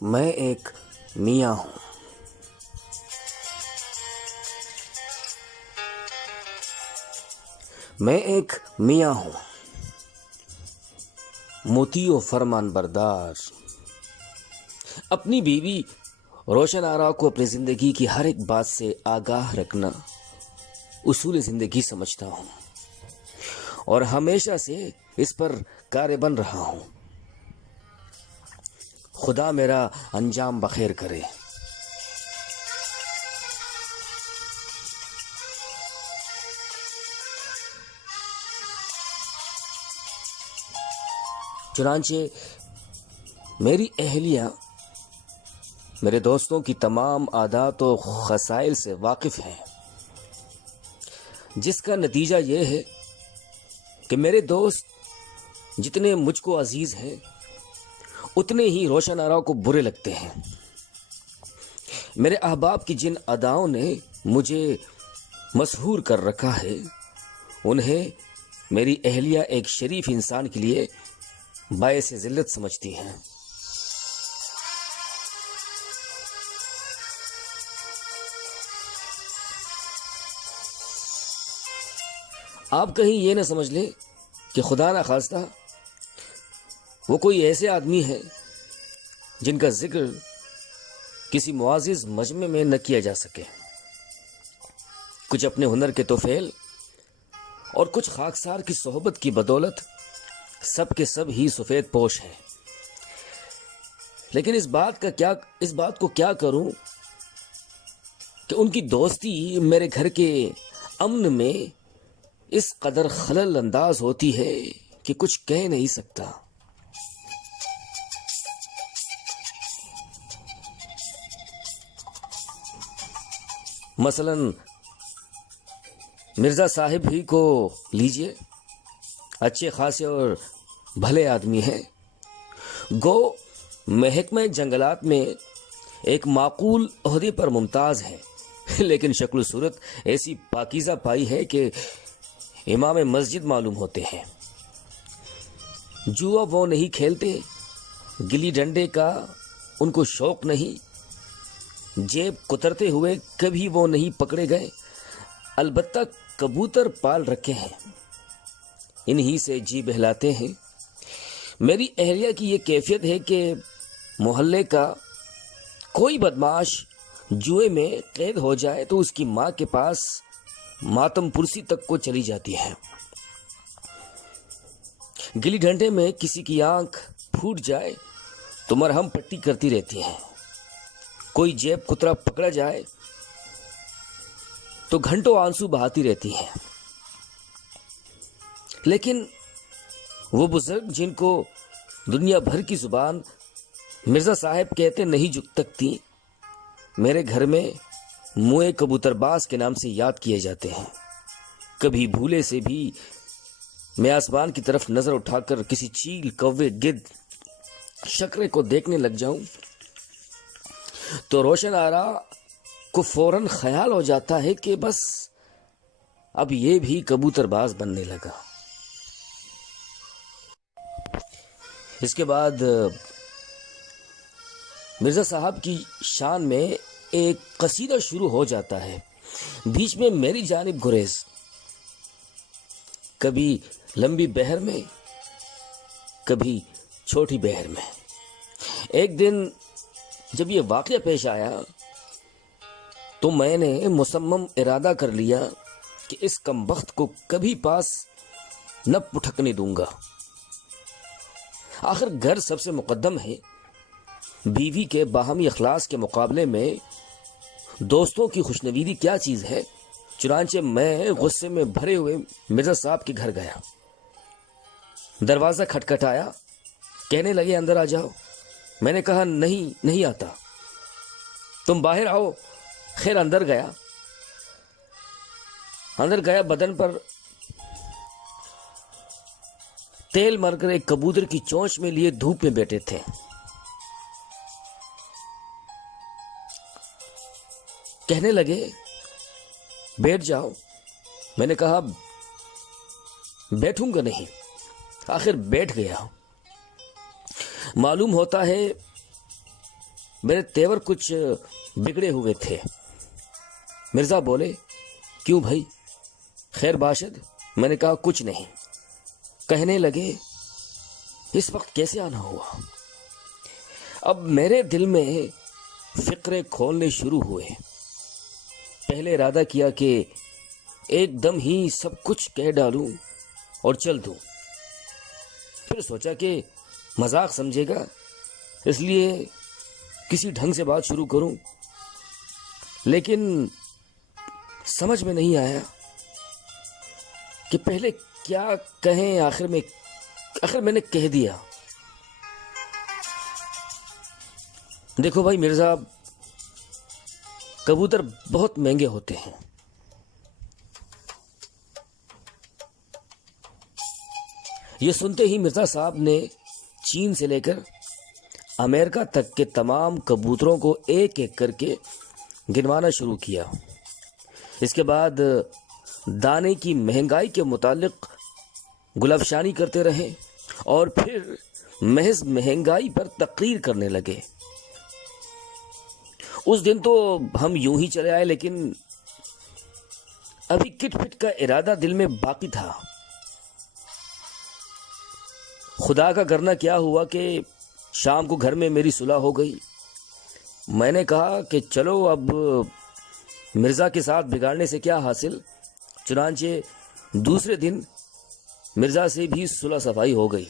میں ایک میاں ہوں۔ میں ایک میاں ہوں، مطیع و فرمان بردار۔ اپنی بیوی روشن آرا کو اپنی زندگی کی ہر ایک بات سے آگاہ رکھنا اصول زندگی سمجھتا ہوں اور ہمیشہ سے اس پر کاربن رہا ہوں۔ خدا میرا انجام بخیر کرے۔ چنانچہ میری اہلیہ میرے دوستوں کی تمام عادات و خصائل سے واقف ہیں، جس کا نتیجہ یہ ہے کہ میرے دوست جتنے مجھ کو عزیز ہیں اتنے ہی روشن آرا کو برے لگتے ہیں۔ میرے احباب کی جن اداؤں نے مجھے مسحور کر رکھا ہے انہیں میری اہلیہ ایک شریف انسان کے لیے باعث ذلت سمجھتی ہیں۔ آپ کہیں یہ نہ سمجھ لیں کہ خدا نہ خواستہ وہ کوئی ایسے آدمی ہے جن کا ذکر کسی معزز مجمع میں نہ کیا جا سکے۔ کچھ اپنے ہنر کے طفیل اور کچھ خاکسار کی صحبت کی بدولت سب کے سب ہی سفید پوش ہیں، لیکن اس بات کو کیا کروں کہ ان کی دوستی میرے گھر کے امن میں اس قدر خلل انداز ہوتی ہے کہ کچھ کہہ نہیں سکتا۔ مثلا مرزا صاحب ہی کو لیجئے، اچھے خاصے اور بھلے آدمی ہیں، گو محکمہ جنگلات میں ایک معقول عہدے پر ممتاز ہیں، لیکن شکل و صورت ایسی پاکیزہ پائی ہے کہ امام مسجد معلوم ہوتے ہیں۔ جوا وہ نہیں کھیلتے، گلی ڈنڈے کا ان کو شوق نہیں، جیب کترتے ہوئے کبھی وہ نہیں پکڑے گئے، البتہ کبوتر پال رکھے ہیں، انہی سے جی بہلاتے ہیں۔ میری اہلیہ کی یہ کیفیت ہے کہ محلے کا کوئی بدماش جوئے میں قید ہو جائے تو اس کی ماں کے پاس ماتم پرسی تک کو چلی جاتی ہے۔ گلی ڈنڈے میں کسی کی آنکھ پھوٹ جائے تو مرہم پٹی کرتی رہتی ہیں، کوئی جیب کترا پکڑا جائے تو گھنٹوں آنسو بہاتی رہتی ہیں۔ لیکن وہ بزرگ جن کو دنیا بھر کی زبان مرزا صاحب کہتے نہیں جھک تکتی، میرے گھر میں موئے کبوتر باز کے نام سے یاد کیے جاتے ہیں۔ کبھی بھولے سے بھی میں آسمان کی طرف نظر اٹھا کر کسی چیل، کوے، گدھ، شکرے کو دیکھنے لگ جاؤں تو روشن آرا کو فوراً خیال ہو جاتا ہے کہ بس اب یہ بھی کبوتر باز بننے لگا۔ اس کے بعد مرزا صاحب کی شان میں ایک قصیدہ شروع ہو جاتا ہے، بیچ میں میری جانب گریز، کبھی لمبی بحر میں کبھی چھوٹی بحر میں۔ ایک دن جب یہ واقعہ پیش آیا تو میں نے مصمم ارادہ کر لیا کہ اس کمبخت کو کبھی پاس نہ پٹھکنے دوں گا۔ آخر گھر سب سے مقدم ہے، بیوی کے باہمی اخلاص کے مقابلے میں دوستوں کی خوشنویدی کیا چیز ہے۔ چنانچہ میں غصے میں بھرے ہوئے مرزا صاحب کے گھر گیا، دروازہ کھٹکھٹایا، کہنے لگے اندر آ جاؤ۔ میں نے کہا نہیں آتا، تم باہر آؤ۔ خیر اندر گیا، بدن پر تیل مر کر ایک کبوتر کی چونچ میں لیے دھوپ میں بیٹھے تھے۔ کہنے لگے بیٹھ جاؤ۔ میں نے کہا بیٹھوں گا نہیں۔ آخر بیٹھ گیا۔ معلوم ہوتا ہے میرے تیور کچھ بگڑے ہوئے تھے۔ مرزا بولے، کیوں بھائی، خیر باشد؟ میں نے کہا کچھ نہیں۔ کہنے لگے، اس وقت کیسے آنا ہوا؟ اب میرے دل میں فکرے کھولنے شروع ہوئے۔ پہلے ارادہ کیا کہ ایک دم ہی سب کچھ کہہ ڈالوں اور چل دوں، پھر سوچا کہ مذاق سمجھے گا، اس لیے کسی ڈھنگ سے بات شروع کروں، لیکن سمجھ میں نہیں آیا کہ پہلے کیا کہیں۔ آخر میں نے کہہ دیا، دیکھو بھائی مرزا، کبوتر بہت مہنگے ہوتے ہیں، یہ سنتے ہی مرزا صاحب نے چین سے لے کر امریکہ تک کے تمام کبوتروں کو ایک ایک کر کے گنوانا شروع کیا۔ اس کے بعد دانے کی مہنگائی کے متعلق گلفشانی کرتے رہے اور پھر محض مہنگائی پر تقریر کرنے لگے۔ اس دن تو ہم یوں ہی چلے آئے، لیکن ابھی کٹ پٹ کا ارادہ دل میں باقی تھا۔ خدا کا کرنا کیا ہوا کہ شام کو گھر میں میری صلح ہو گئی۔ میں نے کہا کہ چلو اب مرزا کے ساتھ بگاڑنے سے کیا حاصل، چنانچہ دوسرے دن مرزا سے بھی صلح صفائی ہو گئی۔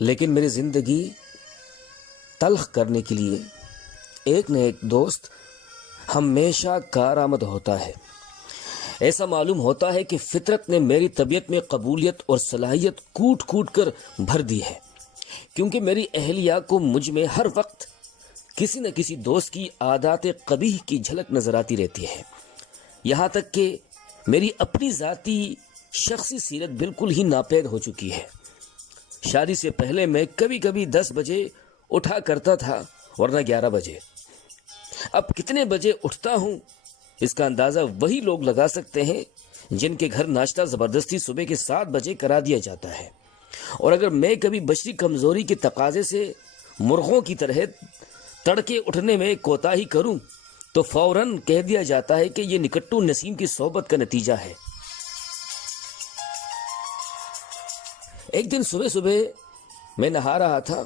لیکن میری زندگی تلخ کرنے کے لیے ایک نہ ایک دوست ہمیشہ کارآمد ہوتا ہے۔ ایسا معلوم ہوتا ہے کہ فطرت نے میری طبیعت میں قبولیت اور صلاحیت کوٹ کوٹ کر بھر دی ہے، کیونکہ میری اہلیہ کو مجھ میں ہر وقت کسی نہ کسی دوست کی عادات قبیح کی جھلک نظر آتی رہتی ہے، یہاں تک کہ میری اپنی ذاتی شخصی سیرت بالکل ہی ناپید ہو چکی ہے۔ شادی سے پہلے میں کبھی کبھی 10 بجے اٹھا کرتا تھا، ورنہ 11 بجے۔ اب کتنے بجے اٹھتا ہوں اس کا اندازہ وہی لوگ لگا سکتے ہیں جن کے گھر ناشتہ زبردستی صبح کے 7 بجے کرا دیا جاتا ہے، اور اگر میں کبھی بشری کمزوری کے تقاضے سے مرغوں کی طرح تڑکے اٹھنے میں کوتاہی کروں تو فوراً کہہ دیا جاتا ہے کہ یہ نکٹو نسیم کی صحبت کا نتیجہ ہے۔ ایک دن صبح صبح میں نہا رہا تھا،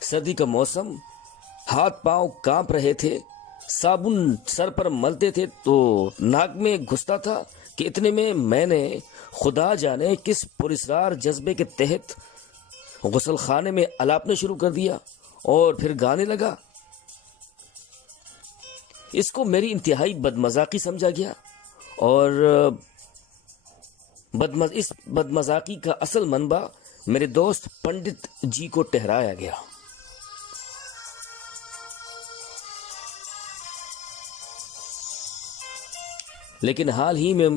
سردی کا موسم، ہاتھ پاؤں کانپ رہے تھے، صابن سر پر ملتے تھے تو ناک میں گھستا تھا کہ اتنے میں نے خدا جانے کس پراسرار جذبے کے تحت غسل خانے میں الاپنا شروع کر دیا اور پھر گانے لگا۔ اس کو میری انتہائی بدمذاقی سمجھا گیا، اور اس بدمذاقی کا اصل منبع میرے دوست پنڈت جی کو ٹہرایا گیا۔ لیکن حال ہی میں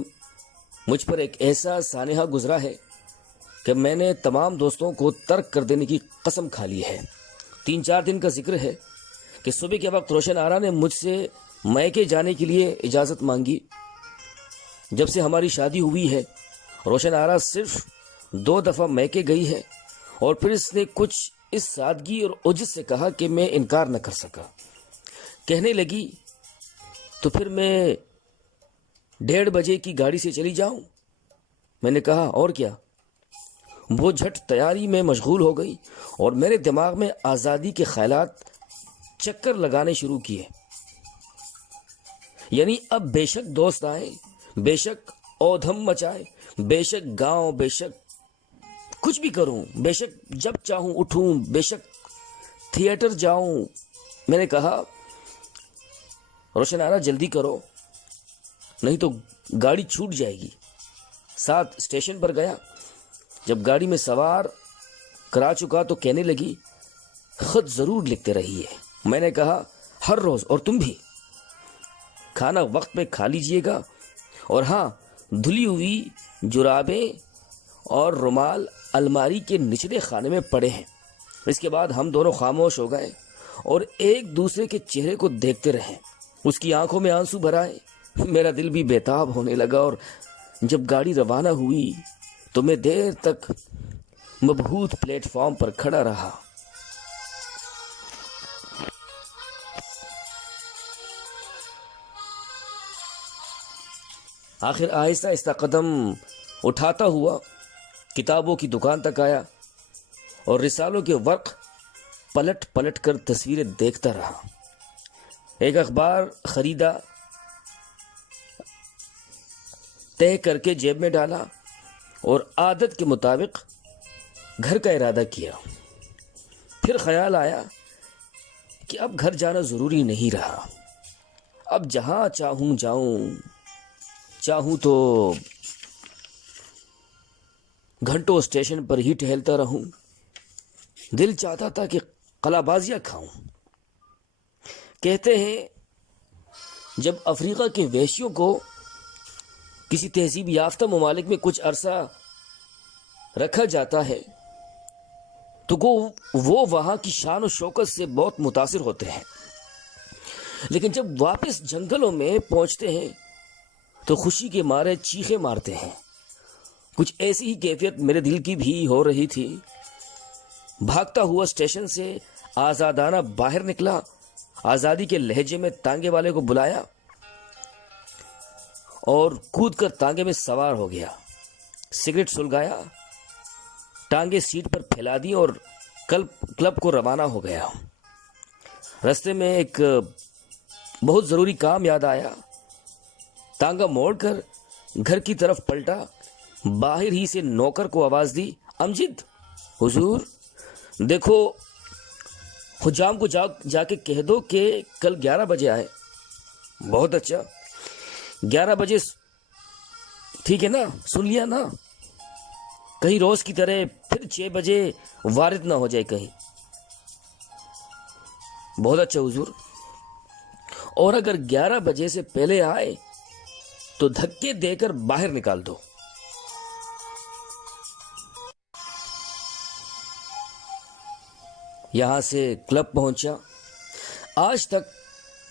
مجھ پر ایک ایسا سانحہ گزرا ہے کہ میں نے تمام دوستوں کو ترک کر دینے کی قسم کھا لی ہے۔ 3-4 دن کا ذکر ہے کہ صبح کے وقت روشن آرا نے مجھ سے میکے جانے کے لیے اجازت مانگی۔ جب سے ہماری شادی ہوئی ہے روشن آرا صرف 2 دفعہ میکے گئی ہے، اور پھر اس نے کچھ اس سادگی اور عجز سے کہا کہ میں انکار نہ کر سکا۔ کہنے لگی، تو پھر میں 1:30 بجے کی گاڑی سے چلی جاؤں؟ میں نے کہا اور کیا۔ وہ جھٹ تیاری میں مشغول ہو گئی اور میرے دماغ میں آزادی کے خیالات چکر لگانے شروع کیے۔ یعنی اب بے شک دوست آئیں، بے شک اودھم مچائے، بے شک گاؤں، بے شک کچھ بھی کروں، بے شک جب چاہوں اٹھوں، بے شک تھیٹر جاؤں۔ میں نے کہا روشن آرا جلدی کرو نہیں تو گاڑی چھوٹ جائے گی۔ ساتھ اسٹیشن پر گیا، جب گاڑی میں سوار کرا چکا تو کہنے لگی، خط ضرور لکھتے رہیے۔ میں نے کہا ہر روز، اور تم بھی کھانا وقت پہ کھا لیجئے گا، اور ہاں دھلی ہوئی جرابیں اور رومال الماری کے نچلے خانے میں پڑے ہیں۔ اس کے بعد ہم دونوں خاموش ہو گئے اور ایک دوسرے کے چہرے کو دیکھتے رہے۔ اس کی آنکھوں میں آنسو بھر آئے، میرا دل بھی بے تاب ہونے لگا، اور جب گاڑی روانہ ہوئی تو میں دیر تک مبہوت پلیٹ فارم پر کھڑا رہا۔ آخر آہستہ آہستہ قدم اٹھاتا ہوا کتابوں کی دکان تک آیا اور رسالوں کے ورق پلٹ پلٹ کر تصویریں دیکھتا رہا۔ ایک اخبار خریدا، طے کر کے جیب میں ڈالا اور عادت کے مطابق گھر کا ارادہ کیا۔ پھر خیال آیا کہ اب گھر جانا ضروری نہیں رہا، اب جہاں چاہوں جاؤں، چاہوں تو گھنٹوں اسٹیشن پر ہی ٹہلتا رہوں۔ دل چاہتا تھا کہ قلع بازیاں کھاؤں۔ کہتے ہیں جب افریقہ کے وحشیوں کو کسی تہذیب یافتہ ممالک میں کچھ عرصہ رکھا جاتا ہے تو وہ وہاں کی شان و شوکت سے بہت متاثر ہوتے ہیں، لیکن جب واپس جنگلوں میں پہنچتے ہیں تو خوشی کے مارے چیخیں مارتے ہیں۔ کچھ ایسی ہی کیفیت میرے دل کی بھی ہو رہی تھی۔ بھاگتا ہوا اسٹیشن سے آزادانہ باہر نکلا، آزادی کے لہجے میں تانگے والے کو بلایا اور کود کر تانگے میں سوار ہو گیا۔ سگریٹ سلگایا، ٹانگیں سیٹ پر پھیلا دی اور کلب کو روانہ ہو گیا۔ رستے میں ایک بہت ضروری کام یاد آیا۔ تانگا موڑ کر گھر کی طرف پلٹا، باہر ہی سے نوکر کو آواز دی، امجد، حضور دیکھو حجام کو جا کے کہہ دو کہ کل 11 بجے آئے۔ بہت اچھا، 11 بجے ٹھیک ہے نا، سن لیا نا، کہیں روز کی طرح پھر 6 بجے وارد نہ ہو جائے کہیں۔ بہت اچھا حضور، اور اگر 11 بجے سے پہلے آئے تو دھکے دے کر باہر نکال دو۔ یہاں سے کلب پہنچا۔ آج تک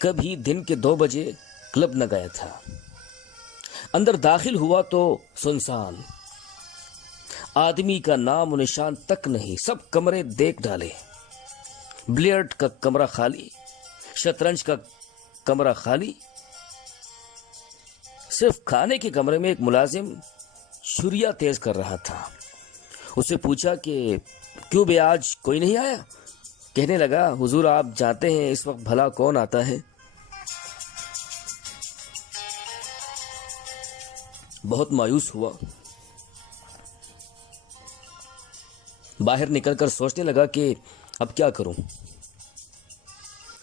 کبھی دن کے 2 بجے کلب نہ گیا تھا۔ اندر داخل ہوا تو سنسان، آدمی کا نام و نشان تک نہیں، سب کمرے دیکھ ڈالے۔ بلیئرڈ کا کمرہ خالی، شطرنج کا کمرہ خالی، صرف کھانے کے کمرے میں ایک ملازم چھریا تیز کر رہا تھا۔ اسے پوچھا کہ کیوں بے آج کوئی نہیں آیا؟ کہنے لگا، حضور آپ جانتے ہیں اس وقت بھلا کون آتا ہے؟ بہت مایوس ہوا، باہر نکل کر سوچنے لگا کہ اب کیا کروں،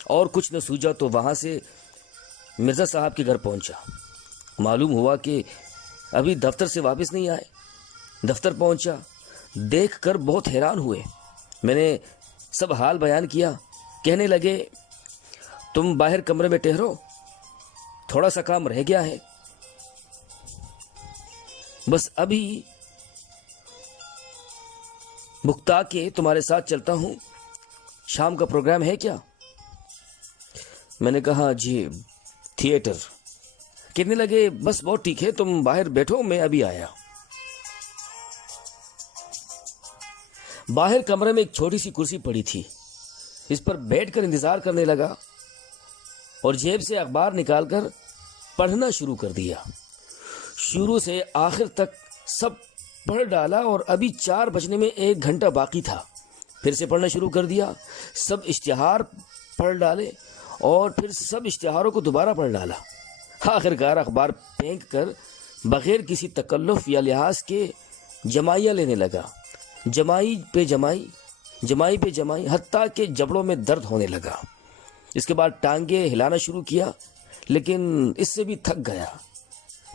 اور کچھ نہ سوجا تو وہاں سے مرزا صاحب کے گھر پہنچا۔ معلوم ہوا کہ ابھی دفتر سے واپس نہیں آئے۔ دفتر پہنچا، دیکھ کر بہت حیران ہوئے۔ میں نے سب حال بیان کیا۔ کہنے لگے، تم باہر کمرے میں ٹھہرو، تھوڑا سا کام رہ گیا ہے، بس ابھی بھگتا کے تمہارے ساتھ چلتا ہوں۔ شام کا پروگرام ہے کیا؟ میں نے کہا جی تھیٹر۔ کہنے لگے بس بہت ٹھیک ہے، تم باہر بیٹھو، میں ابھی آیا۔ باہر کمرے میں ایک چھوٹی سی کرسی پڑی تھی، اس پر بیٹھ کر انتظار کرنے لگا اور جیب سے اخبار نکال کر پڑھنا شروع کر دیا۔ شروع سے آخر تک سب پڑھ ڈالا اور ابھی 4 بجنے میں 1 گھنٹہ باقی تھا۔ پھر سے پڑھنا شروع کر دیا، سب اشتہار پڑھ ڈالے اور پھر سب اشتہاروں کو دوبارہ پڑھ ڈالا۔ آخرکار اخبار پھینک کر بغیر کسی تکلف یا لحاظ کے جمائیاں لینے لگا، جمائی پہ جمائی، جمائی پہ جمائی، حتیٰ کہ جبڑوں میں درد ہونے لگا۔ اس کے بعد ٹانگیں ہلانا شروع کیا، لیکن اس سے بھی تھک گیا۔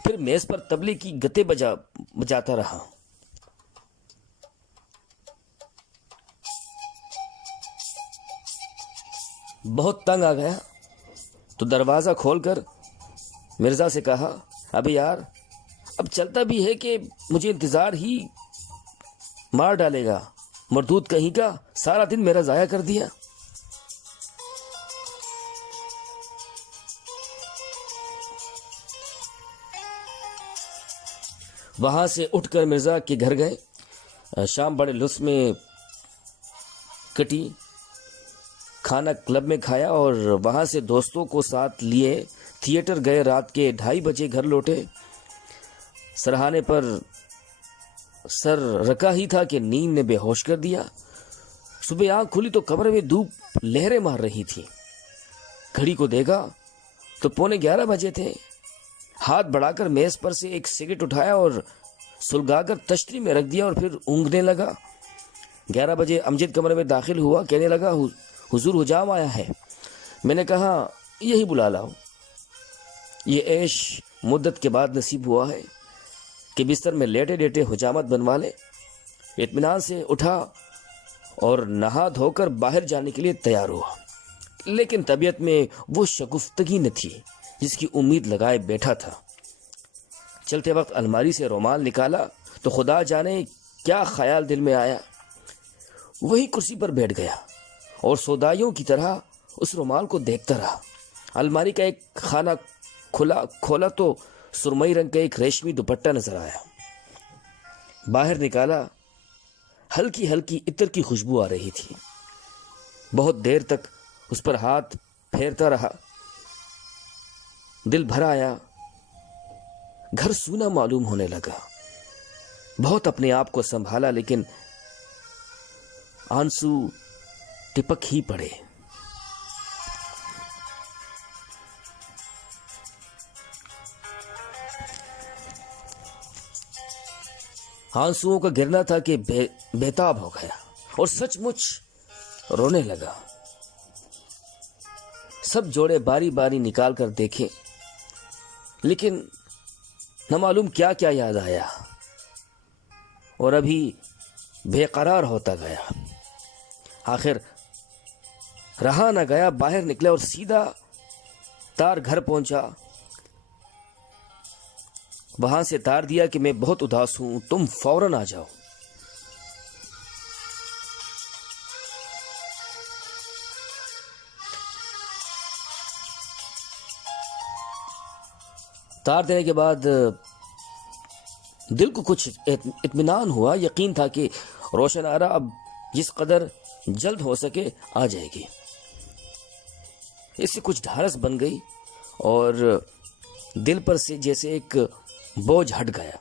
پھر میز پر طبلے کی گتے بجاتا رہا۔ بہت تنگ آ گیا تو دروازہ کھول کر مرزا سے کہا، ابے یار اب چلتا بھی ہے کہ مجھے انتظار ہی مار ڈالے گا، مردود کہیں کا، سارا دن میرا ضائع کر دیا۔ وہاں سے اٹھ کر مرزا کے گھر گئے. شام بڑے لطف میں کٹی. کھانا کلب میں کھایا اور وہاں سے دوستوں کو ساتھ لیے تھیٹر گئے. رات کے 2:30 بجے گھر لوٹے. سرہانے پر سر رکھا ہی تھا کہ نیند نے بے ہوش کر دیا. صبح آنکھ کھلی تو کمرے میں دھوپ لہریں مار رہی تھی. گھڑی کو دیکھا تو 11:15 بجے تھے. ہاتھ بڑھا کر میز پر سے ایک سگریٹ اٹھایا اور سلگا کر تشتری میں رکھ دیا اور پھر اونگنے لگا. 11 بجے امجد کمرے میں داخل ہوا. کہنے لگا حضور حجام آیا ہے. میں نے کہا یہی بلا لاؤ. یہ عیش مدت کے بعد نصیب ہوا ہے کہ بستر میں لیٹے لیٹے حجامت بنوا لے. اطمینان سے اٹھا اور نہا دھو کر باہر جانے کے لیے تیار ہوا. لیکن طبیعت میں وہ شگفتگی نہ تھی جس کی امید لگائے بیٹھا تھا. چلتے وقت الماری سے رومال نکالا تو خدا جانے کیا خیال دل میں آیا. وہی کرسی پر بیٹھ گیا اور سودائیوں کی طرح اس رومال کو دیکھتا رہا. الماری کا ایک خانہ کھولا تو سرمئی رنگ کا ایک ریشمی دوپٹہ نظر آیا. باہر نکالا. ہلکی ہلکی عطر کی خوشبو آ رہی تھی. بہت دیر تک اس پر ہاتھ پھیرتا رہا. دل بھر آیا. گھر سونا معلوم ہونے لگا. بہت اپنے آپ کو سنبھالا لیکن آنسو ٹپک ہی پڑے. آنسوؤں کا گرنا تھا کہ بےتاب ہو گیا اور سچ مچ رونے لگا. سب جوڑے باری باری نکال کر دیکھے لیکن نہ معلوم کیا کیا یاد آیا اور ابھی بے قرار ہوتا گیا. آخر رہا نہ گیا. باہر نکلے اور سیدھا تار گھر پہنچا. وہاں سے تار دیا کہ میں بہت اداس ہوں, تم فوراً آ جاؤ. تار دینے کے بعد دل کو کچھ اطمینان ہوا. یقین تھا کہ روشن آرا اب جس قدر جلد ہو سکے آ جائے گی. اس سے کچھ ڈھارس بن گئی اور دل پر سے جیسے ایک بوجھ ہٹ گیا.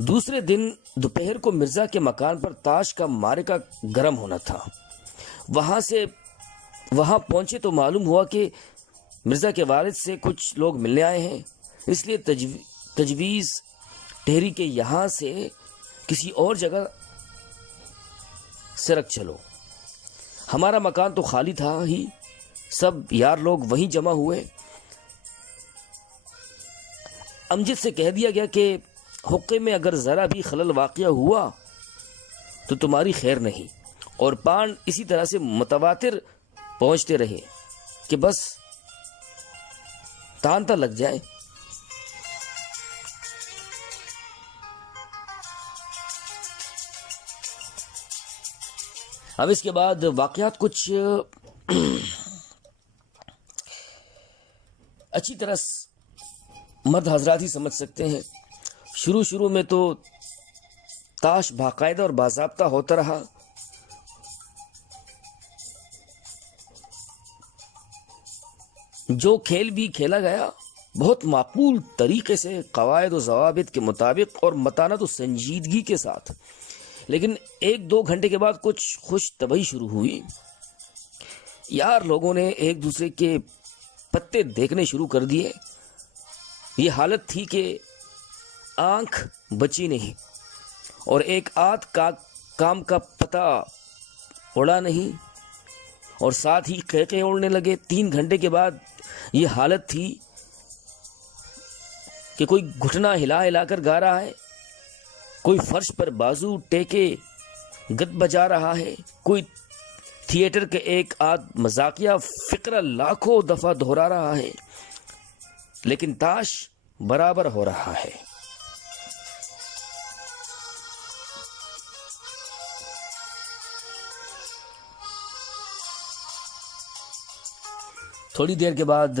دوسرے دن دوپہر کو مرزا کے مکان پر تاش کا معرکہ گرم ہونا تھا. وہاں پہنچے تو معلوم ہوا کہ مرزا کے والد سے کچھ لوگ ملنے آئے ہیں. اس لیے تجویز ٹھہری کہ یہاں سے کسی اور جگہ سے رکھ چلو. ہمارا مکان تو خالی تھا ہی. سب یار لوگ وہیں جمع ہوئے. امجد سے کہہ دیا گیا کہ حقے میں اگر ذرا بھی خلل واقع ہوا تو تمہاری خیر نہیں. اور پانڈ اسی طرح سے متواتر پہنچتے رہے کہ بس تانتا لگ جائے. اب اس کے بعد واقعات کچھ اچھی طرح مرد حضرات ہی سمجھ سکتے ہیں. شروع میں تو تاش باقاعدہ اور باضابطہ ہوتا رہا. جو کھیل بھی کھیلا گیا بہت معقول طریقے سے, قواعد و ضوابط کے مطابق اور متانت و سنجیدگی کے ساتھ. لیکن 1-2 گھنٹے کے بعد کچھ خوش طبعی شروع ہوئی. یار لوگوں نے ایک دوسرے کے پتے دیکھنے شروع کر دیے. یہ حالت تھی کہ آنکھ بچی نہیں اور ایک آدھ کام کا پتہ اڑا نہیں اور ساتھ ہی قیقے اڑنے لگے. 3 گھنٹے کے بعد یہ حالت تھی کہ کوئی گھٹنا ہلا کر گا رہا ہے, کوئی فرش پر بازو ٹیکے گت بجا رہا ہے, کوئی تھیٹر کے ایک آدھ مذاقیہ فقرہ لاکھوں دفعہ دہرا رہا ہے, لیکن تاش برابر ہو رہا ہے. تھوڑی دیر کے بعد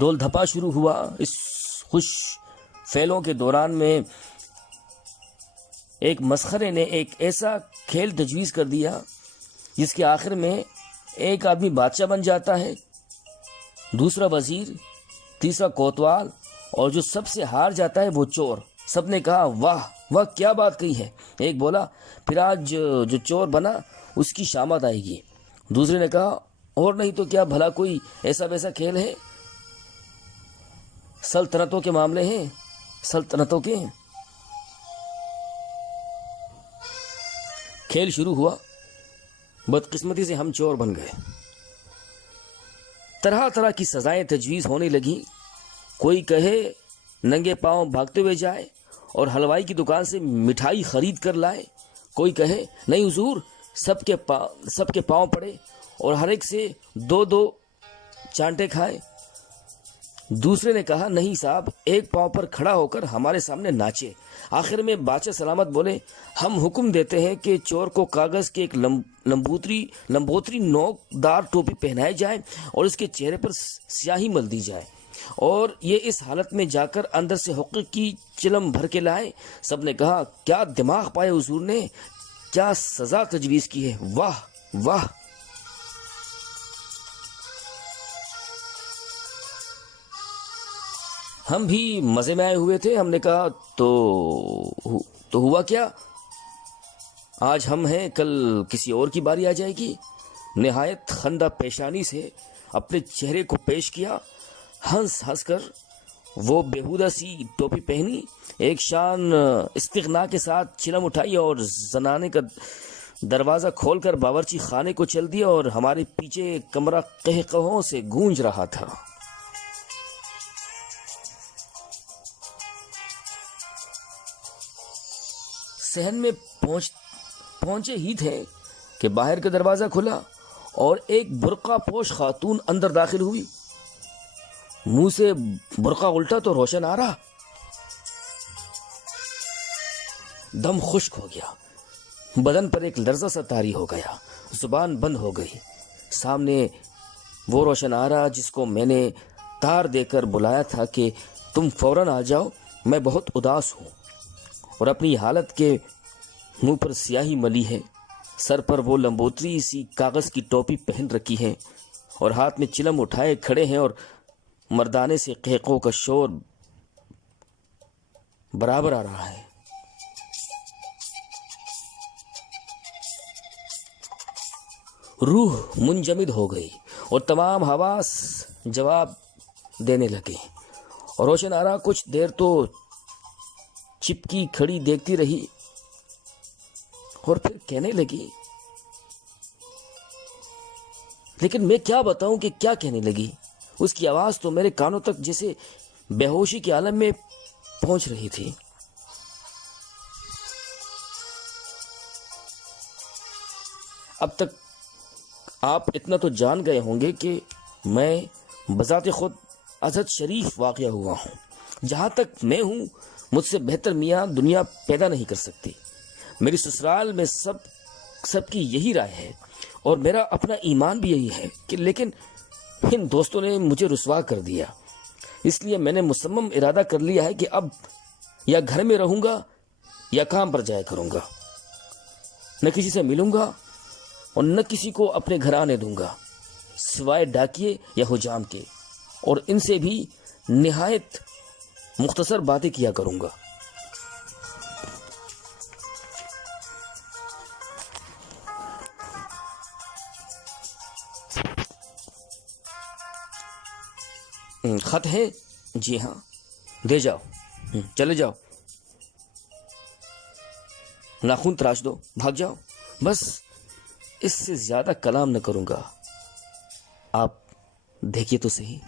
دول دھپا شروع ہوا۔ اس خوش فعلوں کے دوران میں ایک مسخرے نے ایک ایسا کھیل تجویز کر دیا جس کے آخر میں ایک آدمی بادشاہ بن جاتا ہے، دوسرا وزیر، تیسرا کوتوال، اور جو سب سے ہار جاتا ہے وہ چور۔ سب نے کہا واہ واہ کیا بات کہی ہے۔ ایک بولا پھر آج جو چور بنا اس کی شامت آئے گی۔ دوسرے نے کہا اور نہیں تو کیا، بھلا کوئی ایسا ویسا کھیل ہے؟ سلطنتوں کے معاملے ہیں، سلطنتوں کے۔ کھیل شروع ہوا، بدقسمتی سے ہم چور بن گئے۔ طرح طرح کی سزائیں تجویز ہونے لگیں۔ کوئی کہے ننگے پاؤں بھاگتے ہوئے جائے اور حلوائی کی دکان سے مٹھائی خرید کر لائے۔ کوئی کہے نہیں حضور، سب کے پاؤں پڑے اور ہر ایک سے 2 چانٹے کھائے۔ دوسرے نے کہا نہیں صاحب، ایک پاؤں پر کھڑا ہو کر ہمارے سامنے ناچے۔ آخر میں بادشاہ سلامت بولے ہم حکم دیتے ہیں کہ چور کو کاغذ کے ایک لمبوتری نوک دار ٹوپی پہنائی جائے اور اس کے چہرے پر سیاہی مل دی جائے اور یہ اس حالت میں جا کر اندر سے حقوق کی چلم بھر کے لائے۔ سب نے کہا کیا دماغ پائے حضور نے، کیا سزا تجویز کی ہے، واہ واہ۔ ہم بھی مزے میں آئے ہوئے تھے۔ ہم نے کہا تو ہوا کیا؟ آج ہم ہیں، کل کسی اور کی باری آ جائے گی۔ نہایت خندہ پیشانی سے اپنے چہرے کو پیش کیا، ہنس ہنس کر وہ بےہودہ سی ٹوپی پہنی، ایک شان استغنا کے ساتھ چلم اٹھائی اور زنانے کا دروازہ کھول کر باورچی خانے کو چل دیا اور ہمارے پیچھے کمرہ قہقہوں سے گونج رہا تھا۔ صحن میں پہنچے ہی تھے کہ باہر کا دروازہ کھلا اور ایک برقع پوش خاتون اندر داخل ہوئی۔ منہ سے برقع الٹا تو روشن آ رہا، دم خشک ہو گیا، بدن پر ایک لرزہ سا طاری ہو گیا، زبان بند ہو گئی۔ سامنے وہ روشن آ رہا جس کو میں نے تار دے کر بلایا تھا کہ تم فوراً آ جاؤ، میں بہت اداس ہوں اور اپنی حالت کے منہ پر سیاہی ملی ہے، سر پر وہ لمبوتری سی کاغذ کی ٹوپی پہن رکھی ہے اور ہاتھ میں چلم اٹھائے کھڑے ہیں اور مردانے سے قہقہوں کا شور برابر آ رہا ہے۔ روح منجمد ہو گئی اور تمام حواس جواب دینے لگے اور روشن آرا کچھ دیر تو چپکی کھڑی دیکھتی رہی اور پھر کہنے لگی، لیکن میں کیا بتاؤں کہ کیا کہنے لگی۔ اس کی آواز تو میرے کانوں تک جیسے بے ہوشی کے عالم میں پہنچ رہی تھی۔ اب تک آپ اتنا تو جان گئے ہوں گے کہ میں بذات خود ازہد شریف واقع ہوا ہوں۔ جہاں تک میں ہوں مجھ سے بہتر میاں دنیا پیدا نہیں کر سکتی۔ میری سسرال میں سب کی یہی رائے ہے اور میرا اپنا ایمان بھی یہی ہے کہ لیکن ان دوستوں نے مجھے رسوا کر دیا، اس لیے میں نے مصمم ارادہ کر لیا ہے کہ اب یا گھر میں رہوں گا یا کام پر جایا کروں گا، نہ کسی سے ملوں گا اور نہ کسی کو اپنے گھر آنے دوں گا سوائے ڈاکیے یا حجام کے، اور ان سے بھی نہایت مختصر باتیں کیا کروں گا۔ خط ہے؟ جی ہاں، دے جاؤ، چلے جاؤ، ناخن تراش دو، بھاگ جاؤ، بس اس سے زیادہ کلام نہ کروں گا۔ آپ دیکھیے تو صحیح۔